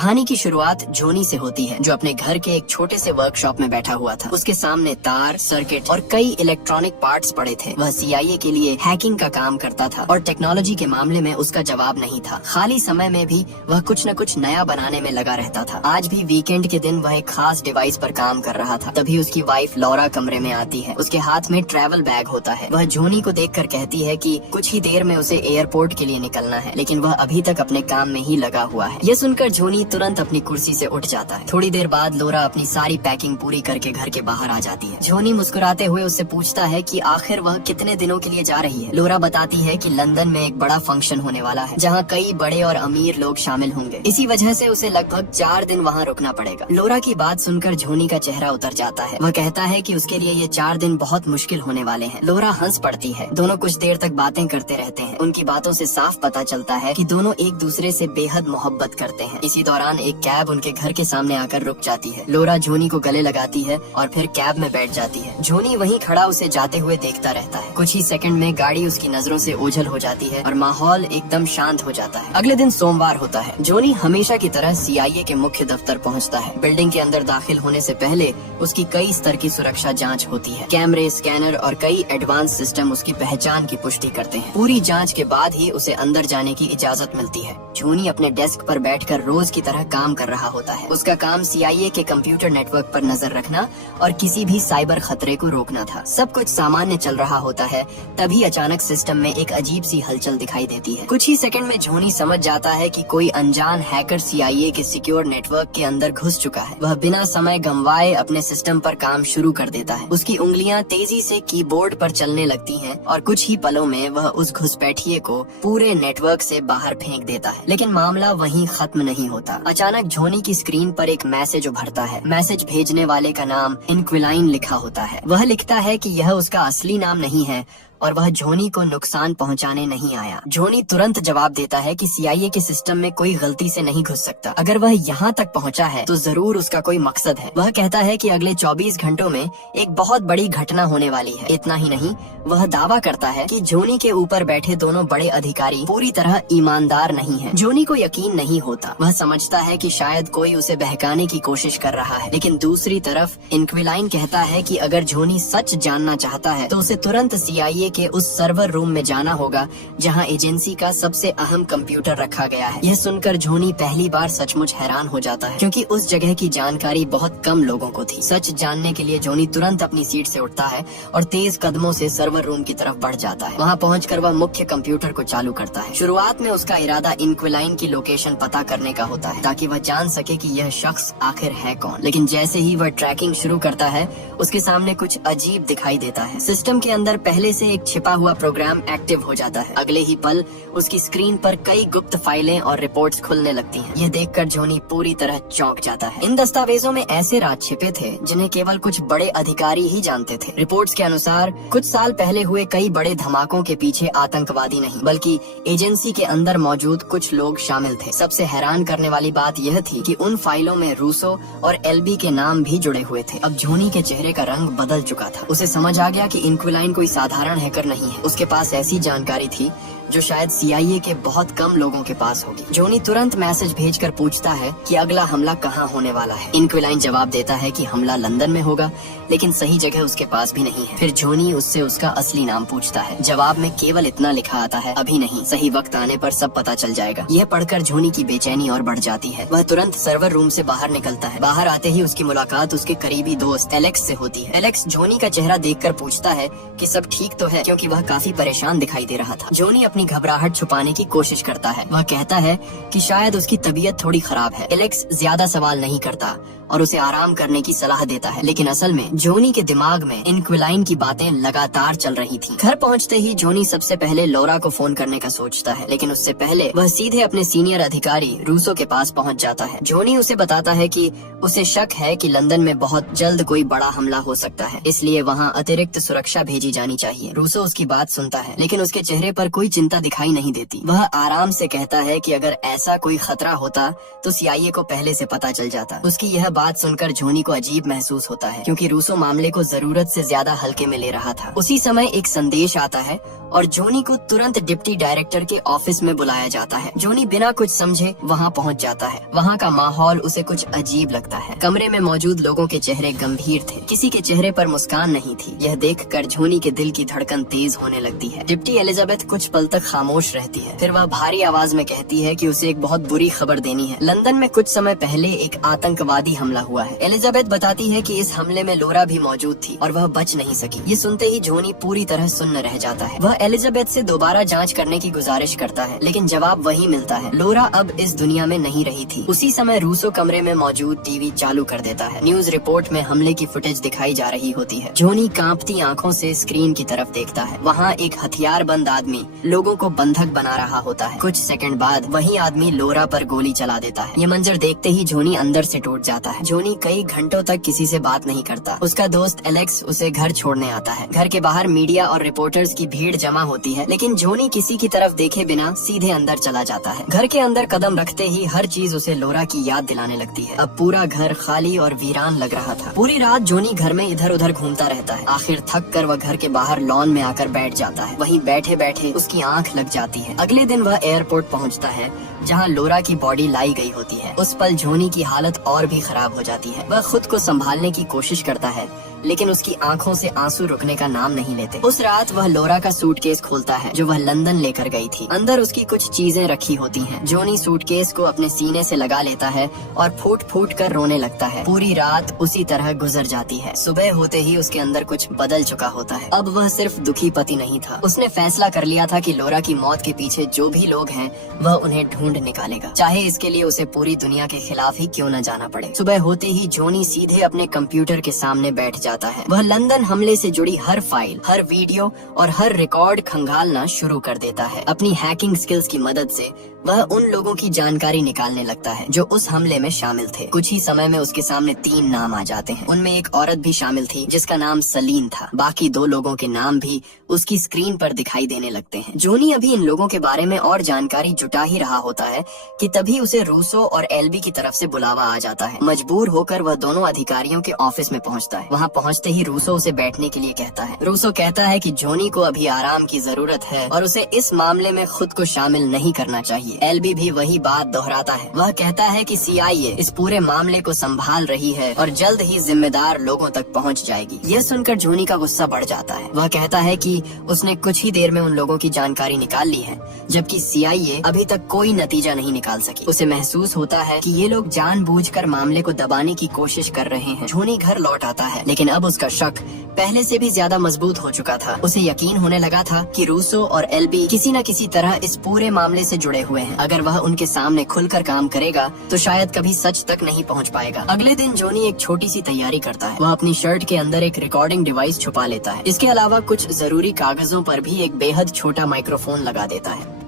कहानी की शुरुआत जोनी से होती है, जो अपने घर के एक छोटे से वर्कशॉप में बैठा हुआ था। उसके सामने तार, सर्किट और कई इलेक्ट्रॉनिक पार्ट्स पड़े थे। वह CIA के लिए हैकिंग का काम करता था और टेक्नोलॉजी के मामले में उसका जवाब नहीं था। खाली समय में भी वह कुछ न कुछ नया बनाने में लगा रहता था। आज भी वीकेंड के दिन वह एक खास डिवाइस पर काम कर रहा था। तभी उसकी वाइफ लॉरा कमरे में आती है। उसके हाथ में ट्रैवल बैग होता है। वह जोनी को देखकर कहती है कि कुछ ही देर में उसे एयरपोर्ट के लिए निकलना है, लेकिन वह अभी तक अपने काम में ही लगा हुआ है। यह सुनकर जोनी तुरंत अपनी कुर्सी से उठ जाता है। थोड़ी देर बाद लोरा अपनी सारी पैकिंग पूरी करके घर के बाहर आ जाती है। जोनी मुस्कुराते हुए उससे पूछता है कि आखिर वह कितने दिनों के लिए जा रही है। लोरा बताती है कि लंदन में एक बड़ा फंक्शन होने वाला है, जहाँ कई बड़े और अमीर लोग शामिल होंगे। इसी वजह से उसे लगभग 4 दिन वहाँ रुकना पड़ेगा। लोरा की बात सुनकर जोनी का चेहरा उतर जाता है। वह कहता है कि उसके लिए ये 4 दिन बहुत मुश्किल होने वाले हैं। लोरा हंस पड़ती है। दोनों कुछ देर तक बातें करते रहते हैं। उनकी बातों से साफ पता चलता है कि दोनों एक दूसरे से बेहद मोहब्बत करते हैं। इसी दौरान एक कैब उनके घर के सामने आकर रुक जाती है। लोरा जोनी को गले लगाती है और फिर कैब में बैठ जाती है। जोनी वहीं खड़ा उसे जाते हुए देखता रहता है। कुछ ही सेकंड में गाड़ी उसकी नजरों से ओझल हो जाती है और माहौल एकदम शांत हो जाता है। अगले दिन सोमवार होता है। जोनी हमेशा की तरह CIA के मुख्य दफ्तर पहुंचता है। बिल्डिंग के अंदर दाखिल होने से पहले उसकी कई स्तर की सुरक्षा जांच होती है। कैमरे, स्कैनर और कई एडवांस सिस्टम उसकी पहचान की पुष्टि करते हैं। पूरी जांच के बाद ही उसे अंदर जाने की इजाजत मिलती है। जोनी अपने डेस्क पर बैठकर रोज की तरह काम कर रहा होता है। उसका काम CIA के कंप्यूटर नेटवर्क पर नजर रखना और किसी भी साइबर खतरे को रोकना था। सब कुछ सामान्य चल रहा होता है, तभी अचानक सिस्टम में एक अजीब सी हलचल दिखाई देती है। कुछ ही सेकंड में जोनी समझ जाता है कि कोई अनजान हैकर CIA के सिक्योर नेटवर्क के अंदर घुस चुका है। वह बिना समय गंवाए अपने सिस्टम पर काम शुरू कर देता है। उसकी उंगलियां तेजी से कीबोर्ड पर चलने लगती हैं और कुछ ही पलों में वह उस घुसपैठिए को पूरे नेटवर्क से बाहर फेंक देता है। लेकिन मामला वहीं खत्म नहीं होता। अचानक जोनी की स्क्रीन पर एक मैसेज उभरता है। मैसेज भेजने वाले का नाम इनक्विलाइन लिखा होता है। वह लिखता है कि यह उसका असली नाम नहीं है और वह जोनी को नुकसान पहुंचाने नहीं आया। जोनी तुरंत जवाब देता है कि CIA के सिस्टम में कोई गलती से नहीं घुस सकता। अगर वह यहाँ तक पहुँचा है तो जरूर उसका कोई मकसद है। वह कहता है कि अगले 24 घंटों में एक बहुत बड़ी घटना होने वाली है। इतना ही नहीं, वह दावा करता है कि जोनी के ऊपर बैठे दोनों बड़े अधिकारी पूरी तरह ईमानदार नहीं है। जोनी को यकीन नहीं होता। वह समझता है कि शायद कोई उसे बहकाने की कोशिश कर रहा है। लेकिन दूसरी तरफ इनक्विलाइन कहता है कि अगर जोनी सच जानना चाहता है तो उसे तुरंत CIA के उस सर्वर रूम में जाना होगा जहां एजेंसी का सबसे अहम कंप्यूटर रखा गया है। यह सुनकर जोनी पहली बार सचमुच हैरान हो जाता है, क्योंकि उस जगह की जानकारी बहुत कम लोगों को थी। सच जानने के लिए जोनी तुरंत अपनी सीट से उठता है और तेज कदमों से सर्वर रूम की तरफ बढ़ जाता है। वहां पहुंचकर वह मुख्य कंप्यूटर को चालू करता है। शुरुआत में उसका इरादा इनक्विलाइन की लोकेशन पता करने का होता है, ताकि वह जान सके कि यह शख्स आखिर है कौन। लेकिन जैसे ही वह ट्रैकिंग शुरू करता है, उसके सामने कुछ अजीब दिखाई देता है। सिस्टम के अंदर पहले से एक छिपा हुआ प्रोग्राम एक्टिव हो जाता है। अगले ही पल उसकी स्क्रीन पर कई गुप्त फाइलें और रिपोर्ट्स खुलने लगती हैं। यह देखकर जोनी पूरी तरह चौंक जाता है। इन दस्तावेजों में ऐसे राज छिपे थे जिन्हें केवल कुछ बड़े अधिकारी ही जानते थे। रिपोर्ट्स के अनुसार कुछ साल पहले हुए कई बड़े धमाकों के पीछे आतंकवादी नहीं, बल्कि एजेंसी के अंदर मौजूद कुछ लोग शामिल थे। सबसे हैरान करने वाली बात यह थी कि उन फाइलों में रूसो और LB के नाम भी जुड़े हुए थे। अब जोनी के चेहरे का रंग बदल चुका था। उसे समझ आ गया कि इनक्विलाइन कोई साधारण हैकर नहीं है। उसके पास ऐसी जानकारी थी जो शायद CIA के बहुत कम लोगों के पास होगी। जोनी तुरंत मैसेज भेजकर पूछता है कि अगला हमला कहाँ होने वाला है। इनक्विलाइन जवाब देता है कि हमला लंदन में होगा, लेकिन सही जगह उसके पास भी नहीं है। फिर जोनी उससे उसका असली नाम पूछता है। जवाब में केवल इतना लिखा आता है, अभी नहीं, सही वक्त आने पर सब पता चल जाएगा। यह पढ़कर जोनी की बेचैनी और बढ़ जाती है। वह तुरंत सर्वर रूम से बाहर निकलता है। बाहर आते ही उसकी मुलाकात उसके करीबी दोस्त एलेक्स से होती है। एलेक्स जोनी का चेहरा देखकर पूछता है कि सब ठीक तो है, क्योंकि वह काफी परेशान दिखाई दे रहा था। जोनी अपनी घबराहट छुपाने की कोशिश करता है। वह कहता है कि शायद उसकी तबीयत थोड़ी खराब है। एलेक्स ज्यादा सवाल नहीं करता और उसे आराम करने की सलाह देता है। लेकिन असल में जोनी के दिमाग में इनक्विलाइन की बातें लगातार चल रही थीं। घर पहुंचते ही जोनी सबसे पहले लोरा को फोन करने का सोचता है, लेकिन उससे पहले वह सीधे अपने सीनियर अधिकारी रूसो के पास पहुंच जाता है। जोनी उसे बताता है कि उसे शक है कि लंदन में बहुत जल्द कोई बड़ा हमला हो सकता है, इसलिए वहाँ अतिरिक्त सुरक्षा भेजी जानी चाहिए। रूसो उसकी बात सुनता है, लेकिन उसके चेहरे पर कोई चिंता चिंता दिखाई नहीं देती। वह आराम से कहता है कि अगर ऐसा कोई खतरा होता तो CIA को पहले से पता चल जाता। उसकी यह बात सुनकर जोनी को अजीब महसूस होता है, क्योंकि रूसो मामले को जरूरत से ज्यादा हल्के में ले रहा था। उसी समय एक संदेश आता है और जोनी को तुरंत डिप्टी डायरेक्टर के ऑफिस में बुलाया जाता है। जोनी बिना कुछ समझे वहाँ पहुँच जाता है। वहाँ का माहौल उसे कुछ अजीब लगता है। कमरे में मौजूद लोगों के चेहरे गंभीर थे, किसी के चेहरे पर मुस्कान नहीं थी। यह देखकर जोनी के दिल की धड़कन तेज होने लगती है। डिप्टी एलिजाबेथ कुछ पल तक खामोश रहती है, फिर वह भारी आवाज में कहती है कि उसे एक बहुत बुरी खबर देनी है। लंदन में कुछ समय पहले एक आतंकवादी हमला हुआ है। एलिजाबेथ बताती है कि इस हमले में लोरा भी मौजूद थी और वह बच नहीं सकी। ये सुनते ही जोनी पूरी तरह सुन्न रह जाता है। वह एलिजाबेथ से दोबारा जांच करने की गुजारिश करता है, लेकिन जवाब वही मिलता है, लोरा अब इस दुनिया में नहीं रही थी। उसी समय रूसो कमरे में मौजूद टीवी चालू कर देता है। न्यूज रिपोर्ट में हमले की फुटेज दिखाई जा रही होती है। जोनी कांपती आंखों से स्क्रीन की तरफ देखता है। वहाँ एक हथियारबंद आदमी लोगों को बंधक बना रहा होता है। कुछ सेकंड बाद वही आदमी लोरा पर गोली चला देता है। ये मंजर देखते ही जोनी अंदर से टूट जाता है। जोनी कई घंटों तक किसी से बात नहीं करता। उसका दोस्त एलेक्स उसे घर छोड़ने आता है। घर के बाहर मीडिया और रिपोर्टर्स की भीड़ जमा होती है, लेकिन जोनी किसी की तरफ देखे बिना सीधे अंदर चला जाता है। घर के अंदर कदम रखते ही हर चीज उसे लोरा की याद दिलाने लगती है। अब पूरा घर खाली और वीरान लग रहा था। पूरी रात जोनी घर में इधर उधर घूमता रहता है। आखिर थक कर वह घर के बाहर लॉन में आकर बैठ जाता है। वहीं बैठे बैठे उसकी आंख लग जाती है। अगले दिन वह एयरपोर्ट पहुंचता है, जहां लोरा की बॉडी लाई गई होती है। उस पल जोनी की हालत और भी खराब हो जाती है। वह खुद को संभालने की कोशिश करता है, लेकिन उसकी आंखों से आंसू रुकने का नाम नहीं लेते। उस रात वह लोरा का सूटकेस खोलता है जो वह लंदन लेकर गई थी। अंदर उसकी कुछ चीजें रखी होती हैं। जोनी सूटकेस को अपने सीने से लगा लेता है और फूट फूट कर रोने लगता है। पूरी रात उसी तरह गुजर जाती है। सुबह होते ही उसके अंदर कुछ बदल चुका होता है। अब वह सिर्फ दुखी पति नहीं था। उसने फैसला कर लिया था कि लोरा की मौत के पीछे जो भी लोग हैं वह उन्हें ढूंढ निकालेगा, चाहे इसके लिए उसे पूरी दुनिया के खिलाफ ही क्यों न जाना पड़े। सुबह होते ही जोनी सीधे अपने कंप्यूटर के सामने बैठ जाता है। वह लंदन हमले से जुड़ी हर फाइल, हर वीडियो और हर रिकॉर्ड खंगालना शुरू कर देता है। अपनी हैकिंग स्किल्स की मदद से वह उन लोगों की जानकारी निकालने लगता है जो उस हमले में शामिल थे। कुछ ही समय में उसके सामने 3 नाम आ जाते हैं। उनमें एक औरत भी शामिल थी जिसका नाम सलीन था। बाकी 2 लोगों के नाम भी उसकी स्क्रीन पर दिखाई देने लगते हैं। जोनी अभी इन लोगों के बारे में और जानकारी जुटा ही रहा होता है कि तभी उसे रूसो और एल्बी की तरफ से बुलावा आ जाता है। मजबूर होकर वह दोनों अधिकारियों के ऑफिस में पहुंचता है। वहां पहुंचते ही रूसो उसे बैठने के लिए कहता है। रूसो कहता है कि जोनी को अभी आराम की जरूरत है और उसे इस मामले में खुद को शामिल नहीं करना चाहिए। एल्बी भी वही बात दोहराता है। वह कहता है कि CIA इस पूरे मामले को संभाल रही है और जल्द ही जिम्मेदार लोगों तक पहुंच जाएगी। यह सुनकर जोनी का गुस्सा बढ़ जाता है। वह कहता है कि उसने कुछ ही देर में उन लोगों की जानकारी निकाल ली है, जबकि CIA अभी तक कोई नतीजा नहीं निकाल सकी। उसे महसूस होता है कि ये लोग जानबूझकर मामले को दबाने की कोशिश कर रहे हैं। जोनी घर लौट आता है, लेकिन अब उसका शक पहले से भी ज्यादा मजबूत हो चुका था। उसे यकीन होने लगा था कि रूसो और एल्बी किसी न किसी तरह इस पूरे मामले से जुड़े हुए हैं। अगर वह उनके सामने खुलकर काम करेगा तो शायद कभी सच तक नहीं पहुंच पाएगा। अगले दिन जोनी एक छोटी सी तैयारी करता है। वह अपनी शर्ट के अंदर एक रिकॉर्डिंग डिवाइस छुपा लेता है। इसके अलावा कुछ जरूरी कागजों पर भी एक बेहद छोटा माइक्रोफोन लगा देता है।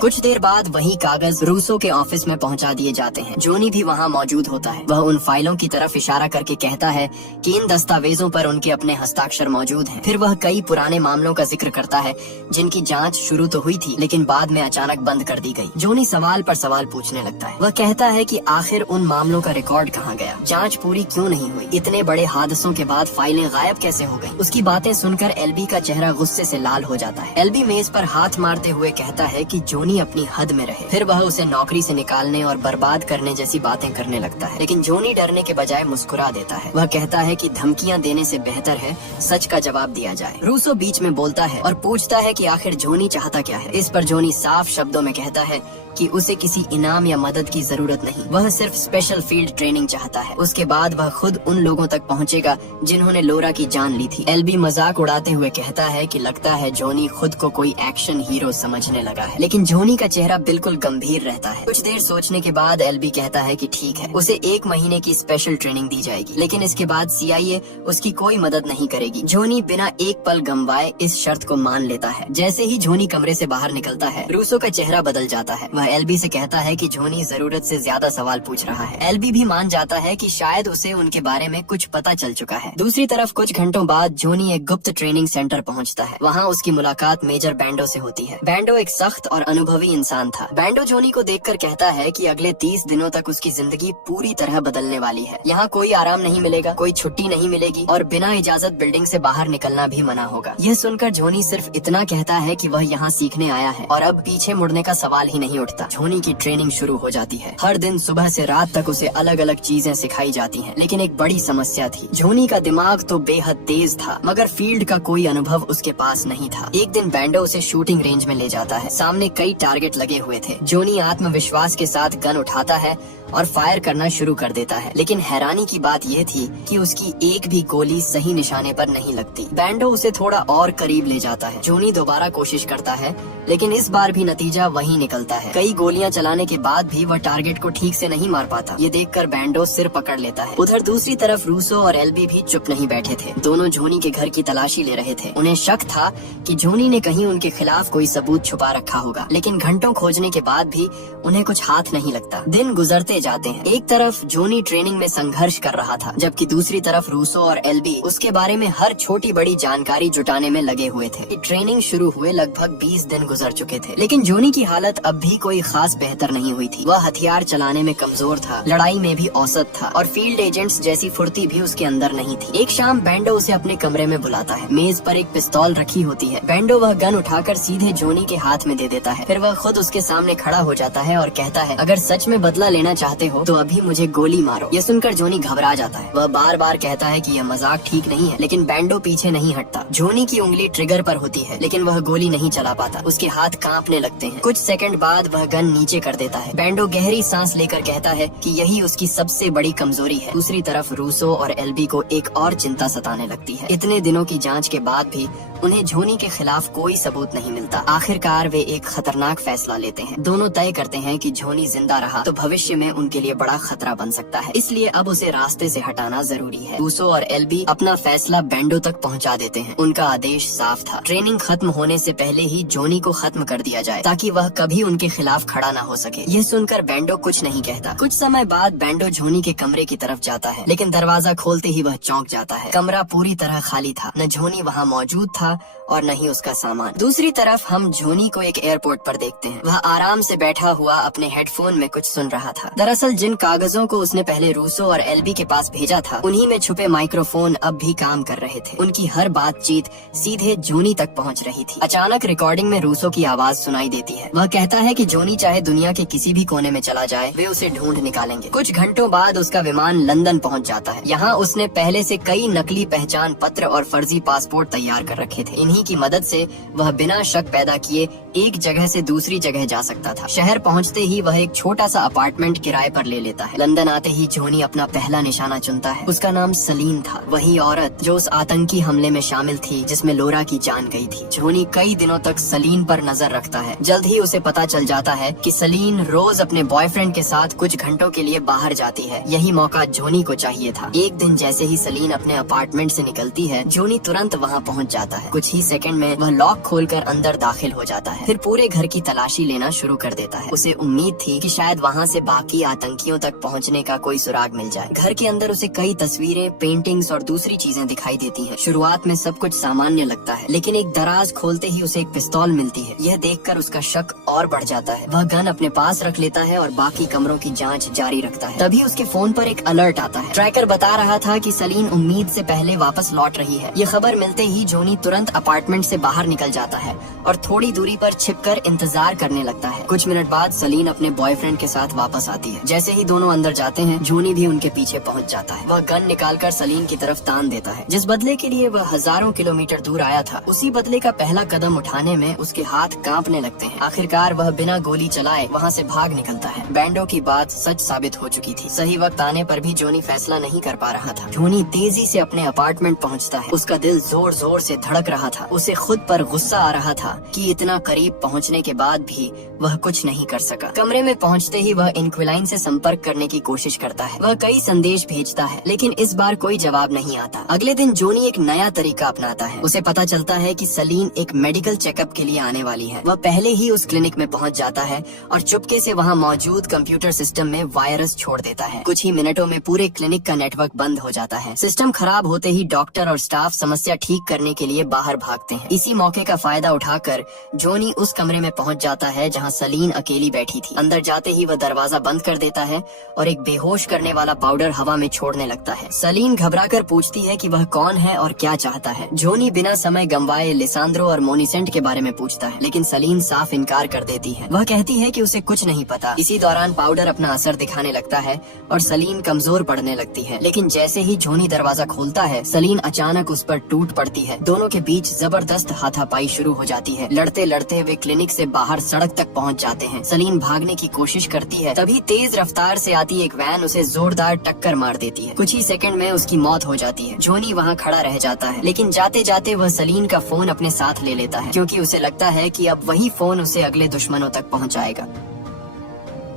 कुछ देर बाद वही कागज रूसो के ऑफिस में पहुंचा दिए जाते हैं। जोनी भी वहां मौजूद होता है। वह उन फाइलों की तरफ इशारा करके कहता है कि इन दस्तावेजों पर उनके अपने हस्ताक्षर मौजूद हैं। फिर वह कई पुराने मामलों का जिक्र करता है जिनकी जांच शुरू तो हुई थी, लेकिन बाद में अचानक बंद कर दी गई। जोनी सवाल पर सवाल पूछने लगता है। वह कहता है कि आखिर उन मामलों का रिकॉर्ड कहाँ गया, जाँच पूरी क्यों नहीं हुई, इतने बड़े हादसों के बाद फाइलें गायब कैसे हो गयी। उसकी बातें सुनकर एल्बी का चेहरा गुस्से से लाल हो जाता है। एल्बी मेज पर हाथ मारते हुए कहता है कि जोनी अपनी हद में रहे। फिर वह उसे नौकरी से निकालने और बर्बाद करने जैसी बातें करने लगता है, लेकिन जोनी डरने के बजाय मुस्कुरा देता है। वह कहता है कि धमकियां देने से बेहतर है सच का जवाब दिया जाए। रूसो बीच में बोलता है और पूछता है कि आखिर जोनी चाहता क्या है। इस पर जोनी साफ शब्दों में कहता है कि उसे किसी इनाम या मदद की जरूरत नहीं, वह सिर्फ स्पेशल फील्ड ट्रेनिंग चाहता है। उसके बाद वह खुद उन लोगों तक पहुंचेगा जिन्होंने लोरा की जान ली थी। एल्बी मजाक उड़ाते हुए कहता है कि लगता है जोनी खुद को कोई एक्शन हीरो समझने लगा है, लेकिन जोनी का चेहरा बिल्कुल गंभीर रहता है। कुछ देर सोचने के बाद एल्बी कहता है कि ठीक है, उसे 1 महीने की स्पेशल ट्रेनिंग दी जाएगी, लेकिन इसके बाद CIA उसकी कोई मदद नहीं करेगी। जोनी बिना एक पल गंवाए इस शर्त को मान लेता है। जैसे ही जोनी कमरे से बाहर निकलता है, रूसो का चेहरा बदल जाता है। वह वह एलबी से कहता है कि जोनी जरूरत से ज्यादा सवाल पूछ रहा है। एलबी भी मान जाता है कि शायद उसे उनके बारे में कुछ पता चल चुका है। दूसरी तरफ कुछ घंटों बाद जोनी एक गुप्त ट्रेनिंग सेंटर पहुंचता है। वहां उसकी मुलाकात मेजर बैंडो से होती है। बैंडो एक सख्त और अनुभवी इंसान था। बैंडो जोनी को देखकर कहता है कि अगले 30 दिनों तक उसकी जिंदगी पूरी तरह बदलने वाली है। यहाँ कोई आराम नहीं मिलेगा, कोई छुट्टी नहीं मिलेगी और बिना इजाजत बिल्डिंग से बाहर निकलना भी मना होगा। यह सुनकर जोनी सिर्फ इतना कहता है कि वह यहाँ सीखने आया है और अब पीछे मुड़ने का सवाल ही नहीं उठता। जोनी की ट्रेनिंग शुरू हो जाती है। हर दिन सुबह से रात तक उसे अलग अलग चीजें सिखाई जाती हैं। लेकिन एक बड़ी समस्या थी। जोनी का दिमाग तो बेहद तेज था मगर फील्ड का कोई अनुभव उसके पास नहीं था। एक दिन बैंडो उसे शूटिंग रेंज में ले जाता है। सामने कई टारगेट लगे हुए थे। जोनी आत्मविश्वास के साथ गन उठाता है और फायर करना शुरू कर देता है। लेकिन हैरानी की बात यह थी कि उसकी एक भी गोली सही निशाने पर नहीं लगती। बैंडो उसे थोड़ा और करीब ले जाता है। जोनी दोबारा कोशिश करता है लेकिन इस बार भी नतीजा वही निकलता है। कई गोलियां चलाने के बाद भी वह टारगेट को ठीक से नहीं मार पाता। ये देखकर बैंडो सिर पकड़ लेता है। उधर दूसरी तरफ रूसो और एलबी भी चुप नहीं बैठे थे। दोनों जोनी के घर की तलाशी ले रहे थे। उन्हें शक था कि जोनी ने कहीं उनके खिलाफ कोई सबूत छुपा रखा होगा। लेकिन घंटों खोजने के बाद भी उन्हें कुछ हाथ नहीं लगता। दिन गुजरते जाते हैं। एक तरफ जोनी ट्रेनिंग में संघर्ष कर रहा था जबकि दूसरी तरफ रूसो और एलबी उसके बारे में हर छोटी बड़ी जानकारी जुटाने में लगे हुए थे। ट्रेनिंग शुरू हुए लगभग 20 दिन गुजर चुके थे लेकिन जोनी की हालत अब भी कोई खास बेहतर नहीं हुई थी। वह हथियार चलाने में कमजोर था, लड़ाई में भी औसत था और फील्ड एजेंट्स जैसी फुर्ती भी उसके अंदर नहीं थी। एक शाम बैंडो उसे अपने कमरे में बुलाता है। मेज पर एक पिस्तौल रखी होती है। बैंडो वह गन उठाकर सीधे जोनी के हाथ में दे देता है। फिर वह खुद उसके सामने खड़ा हो जाता है और कहता है, अगर सच में बदला लेना चाहते हो तो अभी मुझे गोली मारो। ये सुनकर जोनी घबरा जाता है। वह बार बार कहता है कि यह मजाक ठीक नहीं है लेकिन बैंडो पीछे नहीं हटता। जोनी की उंगली ट्रिगर पर होती है लेकिन वह गोली नहीं चला पाता। उसके हाथ कांपने लगते हैं। कुछ सेकंड बाद वह गन नीचे कर देता है। बैंडो गहरी सांस लेकर कहता है कि यही उसकी सबसे बड़ी कमजोरी है। दूसरी तरफ रूसो और एलबी को एक और चिंता सताने लगती है। इतने दिनों की जांच के बाद भी उन्हें जोनी के खिलाफ कोई सबूत नहीं मिलता। आखिरकार वे एक खतरनाक फैसला लेते हैं। दोनों तय करते हैं कि जोनी जिंदा रहा तो भविष्य में उनके लिए बड़ा खतरा बन सकता है, इसलिए अब उसे रास्ते से हटाना जरूरी है। रूसो और एलबी अपना फैसला बैंडो तक पहुंचा देते हैं। उनका आदेश साफ था, ट्रेनिंग खत्म होने से पहले ही जोनी को खत्म कर दिया जाए ताकि वह कभी उनके खिलाफ खड़ा न हो सके। यह सुनकर बैंडो कुछ नहीं कहता। कुछ समय बाद बैंडो जोनी के कमरे की तरफ जाता है लेकिन दरवाजा खोलते ही वह चौंक जाता है। कमरा पूरी तरह खाली था। न जोनी वहाँ मौजूद था और न ही उसका सामान। दूसरी तरफ हम जोनी को एक एयरपोर्ट पर देखते हैं। वह आराम से बैठा हुआ अपने हेडफोन में कुछ सुन रहा था। दरअसल जिन कागजों को उसने पहले रूसो और एलबी के पास भेजा था उन्हीं में छुपे माइक्रोफोन अब भी काम कर रहे थे। उनकी हर बातचीत सीधे जोनी तक पहुंच रही थी। अचानक रिकॉर्डिंग में रूसो की आवाज सुनाई देती है। वह कहता है कि जोनी चाहे दुनिया के किसी भी कोने में चला जाए वे उसे ढूंढ निकालेंगे। कुछ घंटों बाद उसका विमान लंदन पहुंच जाता है। यहाँ उसने पहले से कई नकली पहचान पत्र और फर्जी पासपोर्ट तैयार कर रखे थे। इन्हीं की मदद से वह बिना शक पैदा किए एक जगह से दूसरी जगह जा सकता था। शहर पहुंचते ही वह एक छोटा सा अपार्टमेंट किराए पर ले लेता है। लंदन आते ही जोनी अपना पहला निशाना चुनता है। उसका नाम सलीन था, वही औरत जो उस आतंकी हमले में शामिल थी जिसमें लोरा की जान गई थी। जोनी कई दिनों तक सलीन पर नजर रखता है। जल्द ही उसे पता चल जाता है कि सलीन रोज अपने बॉयफ्रेंड के साथ कुछ घंटों के लिए बाहर जाती है। यही मौका जोनी को चाहिए था। एक दिन जैसे ही सलीन अपने अपार्टमेंट से निकलती है जोनी तुरंत वहाँ पहुँच जाता है। कुछ ही सेकंड में वह लॉक खोलकर अंदर दाखिल हो जाता है। फिर पूरे घर की तलाशी लेना शुरू कर देता है। उसे उम्मीद थी कि शायद वहाँ से बाकी आतंकियों तक पहुँचने का कोई सुराग मिल जाए। घर के अंदर उसे कई तस्वीरें, पेंटिंग्स और दूसरी चीजें दिखाई देती हैं। शुरुआत में सब कुछ सामान्य लगता है लेकिन एक दराज खोलते ही उसे एक पिस्तौल मिलती है। यह देखकर उसका शक और बढ़ जाता है। वह गन अपने पास रख लेता है और बाकी कमरों की जांच जारी रखता है। तभी उसके फोन पर एक अलर्ट आता है। ट्रैकर बता रहा था कि सलीन उम्मीद से पहले वापस लौट रही है। ये खबर मिलते ही जोनी तुरंत अपार्टमेंट से बाहर निकल जाता है और थोड़ी दूरी पर छिपकर इंतजार करने लगता है। कुछ मिनट बाद सलीन अपने बॉयफ्रेंड के साथ वापस आती है। जैसे ही दोनों अंदर जाते हैं जोनी भी उनके पीछे पहुंच जाता है। वह गन निकालकर सलीन की तरफ तान देता है। जिस बदले के लिए वह हजारों किलोमीटर दूर आया था उसी बदले का पहला कदम उठाने में उसके हाथ कांपने लगते हैं। आखिरकार वह बिना गोली चलाए वहाँ से भाग निकलता है। बैंडो की बात सच साबित हो चुकी थी। सही वक्त आने पर भी जोनी फैसला नहीं कर पा रहा था। जोनी तेजी से अपने अपार्टमेंट पहुँचता है। उसका दिल जोर जोर से धड़क रहा था। उसे खुद पर गुस्सा आ रहा था कि इतना करीब पहुँचने के बाद भी वह कुछ नहीं कर सका। कमरे में पहुँचते ही वह इंक्विलाइन से संपर्क करने की कोशिश करता है। वह कई संदेश भेजता है लेकिन इस बार कोई जवाब नहीं आता। अगले दिन जोनी एक नया तरीका अपनाता है। उसे पता चलता है कि सलीन एक मेडिकल चेकअप के लिए आने वाली है। वह पहले ही उस क्लिनिक में पहुंच जाता जाता है और चुपके से वहाँ मौजूद कंप्यूटर सिस्टम में वायरस छोड़ देता है। कुछ ही मिनटों में पूरे क्लिनिक का नेटवर्क बंद हो जाता है। सिस्टम खराब होते ही डॉक्टर और स्टाफ समस्या ठीक करने के लिए बाहर भागते हैं। इसी मौके का फायदा उठाकर जोनी उस कमरे में पहुंच जाता है जहां सलीन अकेली बैठी थी। अंदर जाते ही वह दरवाजा बंद कर देता है और एक बेहोश करने वाला पाउडर हवा में छोड़ने लगता है। सलीन घबराकर पूछती है कि वह कौन है और क्या चाहता है। जोनी बिना समय गंवाए लिसांद्रो और मोनिसेंट के बारे में पूछता है, लेकिन सलीन साफ इनकार कर देती है। वह कहती है कि उसे कुछ नहीं पता। इसी दौरान पाउडर अपना असर दिखाने लगता है और सलीन कमजोर पड़ने लगती है। लेकिन जैसे ही जोनी दरवाजा खोलता है, सलीन अचानक उस पर टूट पड़ती है। दोनों के बीच जबरदस्त हाथापाई शुरू हो जाती है। लड़ते लड़ते वे क्लिनिक से बाहर सड़क तक पहुंच जाते हैं। सलीन भागने की कोशिश करती है, तभी तेज रफ्तार से आती एक वैन उसे जोरदार टक्कर मार देती है। कुछ ही सेकंड में उसकी मौत हो जाती है। जोनी वहाँ खड़ा रह जाता है, लेकिन जाते जाते वह सलीन का फोन अपने साथ ले लेता है, क्योंकि उसे लगता है कि अब वही फोन उसे अगले दुश्मनों तक पहुँचाएगा।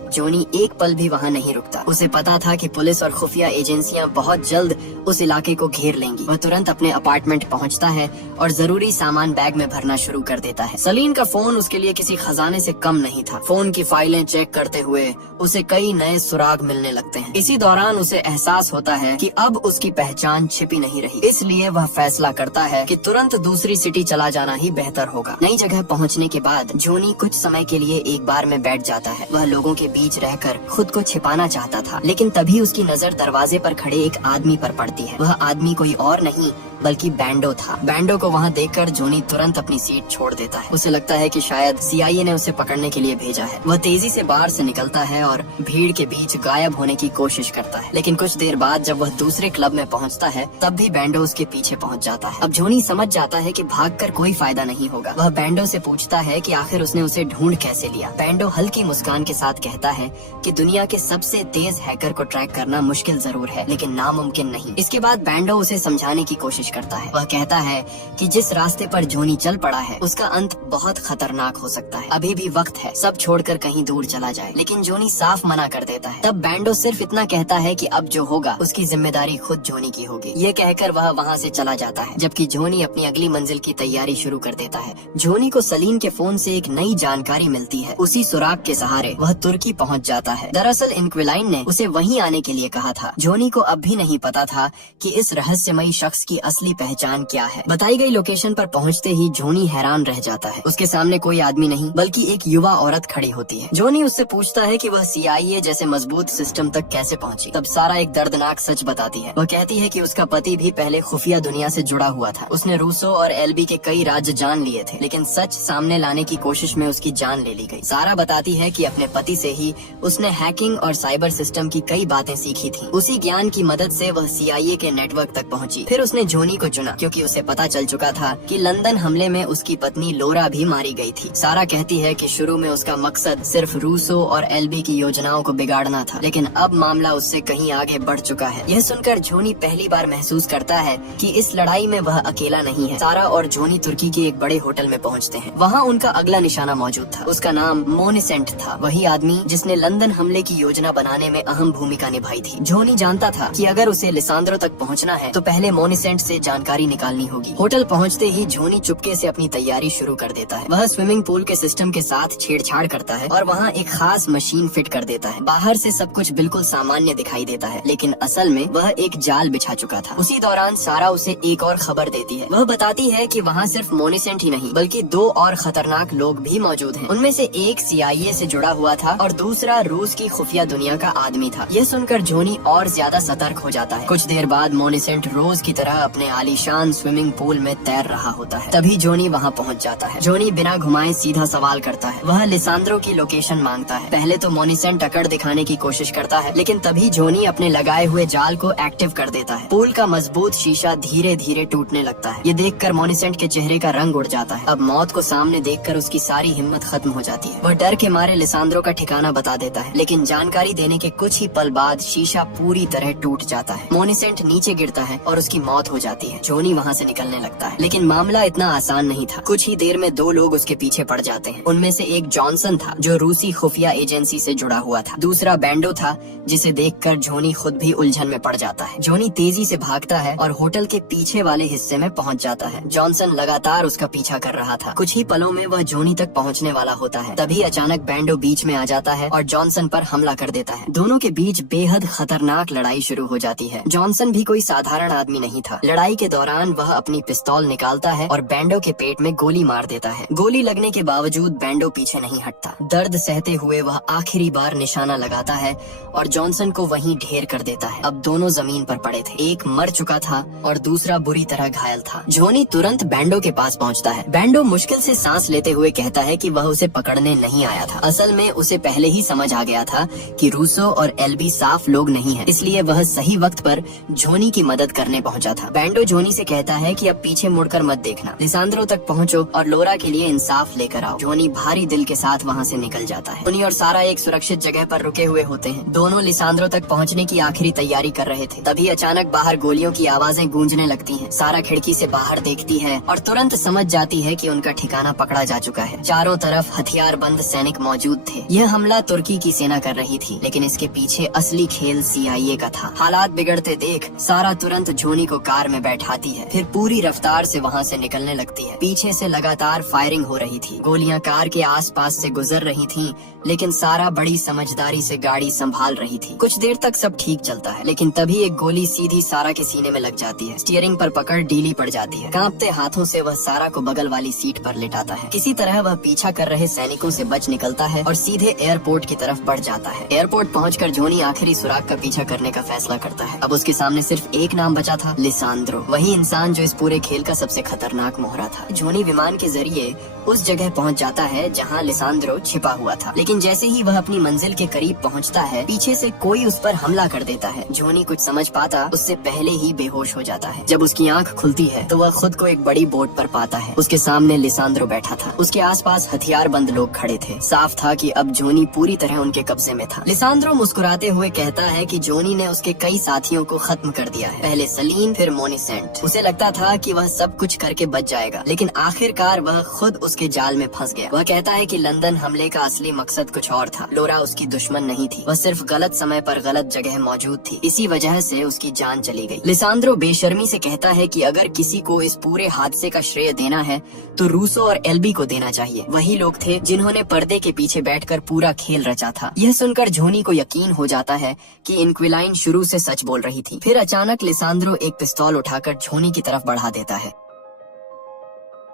जोनी एक पल भी वहाँ नहीं रुकता। उसे पता था कि पुलिस और खुफिया एजेंसियां बहुत जल्द उस इलाके को घेर लेंगी। वह तुरंत अपने अपार्टमेंट पहुँचता है और जरूरी सामान बैग में भरना शुरू कर देता है। सलीन का फोन उसके लिए किसी खजाने से कम नहीं था। फोन की फाइलें चेक करते हुए उसे कई नए सुराग मिलने लगते हैं। इसी दौरान उसे एहसास होता है कि अब उसकी पहचान छिपी नहीं रही। इसलिए वह फैसला करता है कि तुरंत दूसरी सिटी चला जाना ही बेहतर होगा। नई जगह पहुँचने के बाद जोनी कुछ समय के लिए एक बार में बैठ जाता है। वह लोगों के बीच रहकर खुद को छिपाना चाहता था, लेकिन तभी उसकी नजर दरवाजे पर खड़े एक आदमी पर पड़ती है। वह आदमी कोई और नहीं बल्कि बैंडो था। बैंडो को वहाँ देखकर जोनी तुरंत अपनी सीट छोड़ देता है। उसे लगता है कि शायद CIA ने उसे पकड़ने के लिए भेजा है। वह तेजी से बाहर से निकलता है और भीड़ के बीच गायब होने की कोशिश करता है, लेकिन कुछ देर बाद जब वह दूसरे क्लब में पहुँचता है, तब भी बैंडो उसके पीछे पहुँच जाता है। अब जोनी समझ जाता है कि भागकर कोई फायदा नहीं होगा। वह बैंडो से पूछता है कि आखिर उसने उसे ढूंढ कैसे लिया। बैंडो हल्की मुस्कान के साथ कहता है कि दुनिया के सबसे तेज हैकर को ट्रैक करना मुश्किल जरूर है, लेकिन नामुमकिन नहीं। इसके बाद बैंडो उसे समझाने की कोशिश करता है। वह कहता है कि जिस रास्ते पर जोनी चल पड़ा है उसका अंत बहुत खतरनाक हो सकता है। अभी भी वक्त है, सब छोड़कर कहीं दूर चला जाए। लेकिन जोनी साफ मना कर देता है। तब बैंडो सिर्फ इतना कहता है कि अब जो होगा उसकी जिम्मेदारी खुद जोनी की होगी। ये कहकर वह वहाँ से चला जाता है, जबकि जोनी अपनी अगली मंजिल की तैयारी शुरू कर देता है। जोनी को सलीन के फोन से एक नई जानकारी मिलती है। उसी सुराग के सहारे वह तुर्की पहुँच जाता है। दरअसल इंक्विलाइन ने उसे वहीं आने के लिए कहा था। जोनी को अब भी नहीं पता था कि इस रहस्यमयी शख्स की असली पहचान क्या है। बताई गई लोकेशन पर पहुंचते ही जोनी हैरान रह जाता है। उसके सामने कोई आदमी नहीं बल्कि एक युवा औरत खड़ी होती है। जोनी उससे पूछता है कि वह CIA जैसे मजबूत सिस्टम तक कैसे पहुंची। तब सारा एक दर्दनाक सच बताती है। वह कहती है कि उसका पति भी पहले खुफिया दुनिया से जुड़ा हुआ था। उसने रूसो और LB के कई राज्य जान लिए थे, लेकिन सच सामने लाने की कोशिश में उसकी जान ले ली गई। सारा बताती है कि अपने पति से ही उसने हैकिंग और साइबर सिस्टम की कई बातें सीखी थी। उसी ज्ञान की मदद से वह CIA के नेटवर्क तक पहुंची। फिर उसने जोनी को चुना क्योंकि उसे पता चल चुका था कि लंदन हमले में उसकी पत्नी लोरा भी मारी गई थी। सारा कहती है कि शुरू में उसका मकसद सिर्फ रूसो और LB की योजनाओं को बिगाड़ना था, लेकिन अब मामला उससे कहीं आगे बढ़ चुका है। यह सुनकर जोनी पहली बार महसूस करता है कि इस लड़ाई में वह अकेला नहीं है। सारा और जोनी तुर्की के एक बड़े होटल में पहुंचते हैं। वहाँ उनका अगला निशाना मौजूद था। उसका नाम मोनिसेंट था, वही आदमी जिसने लंदन हमले की योजना बनाने में अहम भूमिका निभाई थी। जोनी जानता था कि अगर उसे लिसांद्रो तक पहुँचना है तो पहले मोनिसेंट से जानकारी निकालनी होगी। होटल पहुंचते ही जोनी चुपके से अपनी तैयारी शुरू कर देता है। वह स्विमिंग पूल के सिस्टम के साथ छेड़छाड़ करता है और वहाँ एक खास मशीन फिट कर देता है। बाहर से सब कुछ बिल्कुल सामान्य दिखाई देता है, लेकिन असल में वह एक जाल बिछा चुका था। उसी दौरान सारा उसे एक और खबर देती है। वह बताती है कि वहाँ सिर्फ मोनिसेंट ही नहीं बल्कि 2 और खतरनाक लोग भी मौजूद हैं। उनमें से एक CIA से जुड़ा हुआ था और दूसरा रूस की खुफिया दुनिया का आदमी था। यह सुनकर जोनी और ज्यादा सतर्क हो जाता है। कुछ देर बाद मोनिसेंट रोज की तरह अपने आलीशान स्विमिंग पूल में तैर रहा होता है। तभी जोनी वहाँ पहुँच जाता है। जोनी बिना घुमाए सीधा सवाल करता है। वह लिसांद्रो की लोकेशन मांगता है। पहले तो मोनिसेंट अकड़ दिखाने की कोशिश करता है, लेकिन तभी जोनी अपने लगाए हुए जाल को एक्टिव कर देता है। पूल का मजबूत शीशा धीरे धीरे टूटने लगता है। ये देखकर मोनिसेंट के चेहरे का रंग उड़ जाता है। अब मौत को सामने देखकर उसकी सारी हिम्मत खत्म हो जाती है। वह डर के मारे लिसांद्रो का ठिकाना बता देता है, लेकिन जानकारी देने के कुछ ही पल बाद शीशा पूरी तरह टूट जाता है। मोनिसेंट नीचे गिरता है और उसकी मौत हो जाती है। जाती है। जोनी वहाँ से निकलने लगता है, लेकिन मामला इतना आसान नहीं था। कुछ ही देर में 2 लोग उसके पीछे पड़ जाते हैं। उनमें से एक जॉनसन था जो रूसी खुफिया एजेंसी से जुड़ा हुआ था। दूसरा बैंडो था जिसे देखकर जोनी खुद भी उलझन में पड़ जाता है। जोनी तेजी से भागता है और होटल के पीछे वाले हिस्से में पहुंच जाता है। जॉनसन लगातार उसका पीछा कर रहा था। कुछ ही पलों में वह जोनी तक पहुंचने वाला होता है। तभी अचानक बैंडो बीच में आ जाता है और जॉनसन पर हमला कर देता है। दोनों के बीच बेहद खतरनाक लड़ाई शुरू हो जाती है। जॉनसन भी कोई साधारण आदमी नहीं था। लड़ाई के दौरान वह अपनी पिस्तौल निकालता है और बैंडो के पेट में गोली मार देता है। गोली लगने के बावजूद बैंडो पीछे नहीं हटता। दर्द सहते हुए वह आखिरी बार निशाना लगाता है और जॉनसन को वहीं ढेर कर देता है। अब दोनों जमीन पर पड़े थे। एक मर चुका था और दूसरा बुरी तरह घायल था। जोनी तुरंत बैंडो के पास पहुंचता है। बैंडो मुश्किल से सांस लेते हुए कहता है कि वह उसे पकड़ने नहीं आया था। असल में उसे पहले ही समझ आ गया था कि रूसो और एल्बी साफ लोग नहीं हैं, इसलिए वह सही वक्त पर जोनी की मदद करने पहुंचा था। बैंडो जोनी से कहता है कि अब पीछे मुड़कर मत देखना, लिसांद्रो तक पहुंचो और लोरा के लिए इंसाफ लेकर आओ। जोनी भारी दिल के साथ वहां से निकल जाता है। जोनी और सारा एक सुरक्षित जगह पर रुके हुए होते हैं। दोनों लिसांद्रो तक पहुंचने की आखिरी तैयारी कर रहे थे। तभी अचानक बाहर गोलियों की आवाजें गूंजने लगती हैं। सारा खिड़की से बाहर देखती है और तुरंत समझ जाती है कि उनका ठिकाना पकड़ा जा चुका है। चारों तरफ हथियारबंद सैनिक मौजूद थे। यह हमला तुर्की की सेना कर रही थी, लेकिन इसके पीछे असली खेल CIA का था। हालात बिगड़ते देख सारा तुरंत जोनी को कार में बैठाती है, फिर पूरी रफ्तार से वहाँ से निकलने लगती है। पीछे से लगातार फायरिंग हो रही थी। गोलियां कार के आसपास से गुजर रही थीं, लेकिन सारा बड़ी समझदारी से गाड़ी संभाल रही थी। कुछ देर तक सब ठीक चलता है, लेकिन तभी एक गोली सीधी सारा के सीने में लग जाती है। स्टीयरिंग पर पकड़ ढीली पड़ जाती है। कांपते हाथों से वह सारा को बगल वाली सीट पर लेटाता है। किसी तरह वह पीछा कर रहे सैनिकों से बच निकलता है और सीधे एयरपोर्ट की तरफ बढ़ जाता है। एयरपोर्ट पहुंचकर जोनी आखिरी सुराग का पीछा करने का फैसला करता है। अब उसके सामने सिर्फ एक नाम बचा था, लिसांद्रो। वही इंसान जो इस पूरे खेल का सबसे खतरनाक मोहरा था। जोनी विमान के जरिए उस जगह पहुंच जाता है जहां लिसांद्रो छिपा हुआ था, लेकिन जैसे ही वह अपनी मंजिल के करीब पहुंचता है, पीछे से कोई उस पर हमला कर देता है। जोनी कुछ समझ पाता उससे पहले ही बेहोश हो जाता है। जब उसकी आंख खुलती है तो वह खुद को एक बड़ी बोट पर पाता है। उसके सामने लिसांद्रो बैठा था। उसके आसपास हथियारबंद लोग खड़े थे। साफ था कि अब जोनी पूरी तरह उनके कब्जे में था। लिसांद्रो मुस्कुराते हुए कहता है कि जोनी ने उसके कई साथियों को खत्म कर दिया है, पहले सलीम फिर मोनिसेंट। उसे लगता था कि वह सब कुछ करके बच जाएगा, लेकिन आखिरकार वह खुद उसके जाल में फंस गया। वह कहता है कि लंदन हमले का असली मकसद कुछ और था। लोरा उसकी दुश्मन नहीं थी, वह सिर्फ गलत समय पर गलत जगह मौजूद थी। इसी वजह से उसकी जान चली गई। लिसांद्रो बेशर्मी से कहता है कि अगर किसी को इस पूरे हादसे का श्रेय देना है तो रूसो और एल्बी को देना चाहिए। वही लोग थे जिन्होंने पर्दे के पीछे बैठकर पूरा खेल रचा था। यह सुनकर जोनी को यकीन हो जाता है कि इंक्विलाइन शुरू से सच बोल रही थी। फिर अचानक लिसांद्रो एक पिस्तौल उठाकर जोनी की तरफ बढ़ा देता है।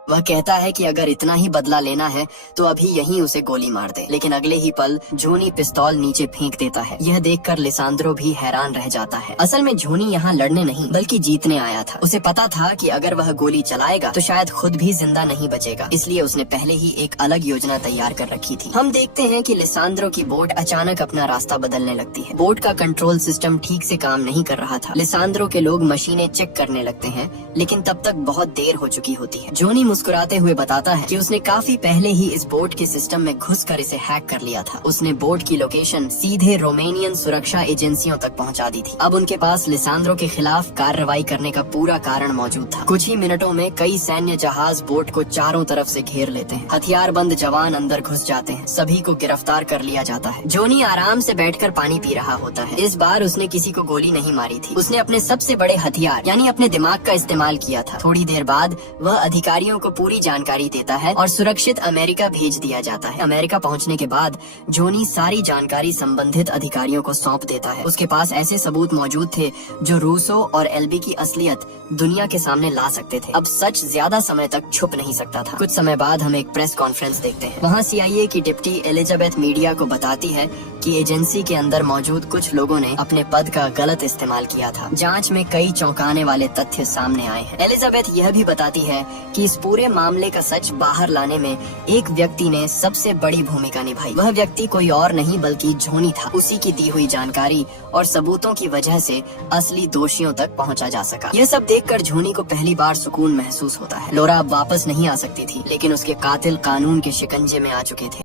वह कहता है कि अगर इतना ही बदला लेना है तो अभी यहीं उसे गोली मार दे, लेकिन अगले ही पल जोनी पिस्तौल नीचे फेंक देता है। यह देखकर लिसांद्रो भी हैरान रह जाता है। असल में जोनी यहाँ लड़ने नहीं बल्कि जीतने आया था। उसे पता था कि अगर वह गोली चलाएगा तो शायद खुद भी जिंदा नहीं बचेगा, इसलिए उसने पहले ही एक अलग योजना तैयार कर रखी थी। हम देखते हैं कि लिसांद्रो की बोट अचानक अपना रास्ता बदलने लगती है। बोट का कंट्रोल सिस्टम ठीक से काम नहीं कर रहा था। लिसांद्रो के लोग मशीनें चेक करने लगते हैं, लेकिन तब तक बहुत देर हो चुकी होती है। जोनी मुस्कुराते हुए बताता है कि उसने काफी पहले ही इस बोट के सिस्टम में घुसकर इसे हैक कर लिया था। उसने बोट की लोकेशन सीधे रोमेनियन सुरक्षा एजेंसियों तक पहुंचा दी थी। अब उनके पास लिसांद्रो के खिलाफ कार्रवाई करने का पूरा कारण मौजूद था। कुछ ही मिनटों में कई सैन्य जहाज बोट को चारों तरफ से घेर लेते हैं। हथियारबंद जवान अंदर घुस जाते हैं। सभी को गिरफ्तार कर लिया जाता है। जोनी आराम से बैठकर पानी पी रहा होता है। इस बार उसने किसी को गोली नहीं मारी थी। उसने अपने सबसे बड़े हथियार यानी अपने दिमाग का इस्तेमाल किया था। थोड़ी देर बाद वह अधिकारियों को पूरी जानकारी देता है और सुरक्षित अमेरिका भेज दिया जाता है। अमेरिका पहुंचने के बाद जोनी सारी जानकारी संबंधित अधिकारियों को सौंप देता है। उसके पास ऐसे सबूत मौजूद थे जो रूसो और एल्बी की असलियत दुनिया के सामने ला सकते थे। अब सच ज्यादा समय तक छुप नहीं सकता था। कुछ समय बाद हम एक प्रेस कॉन्फ्रेंस देखते हैं। वहाँ CIA की डिप्टी एलिजाबेथ मीडिया को बताती है कि एजेंसी के अंदर मौजूद कुछ लोगों ने अपने पद का गलत इस्तेमाल किया था। जांच में कई चौंकाने वाले तथ्य सामने आए हैं। एलिजाबेथ यह भी बताती है कि इस पूरे मामले का सच बाहर लाने में एक व्यक्ति ने सबसे बड़ी भूमिका निभाई। वह व्यक्ति कोई और नहीं बल्कि जोनी था। उसी की दी हुई जानकारी और सबूतों की वजह से असली दोषियों तक पहुंचा जा सका। यह सब देखकर जोनी को पहली बार सुकून महसूस होता है। लोरा अब वापस नहीं आ सकती थी, लेकिन उसके कातिल कानून के शिकंजे में आ चुके थे।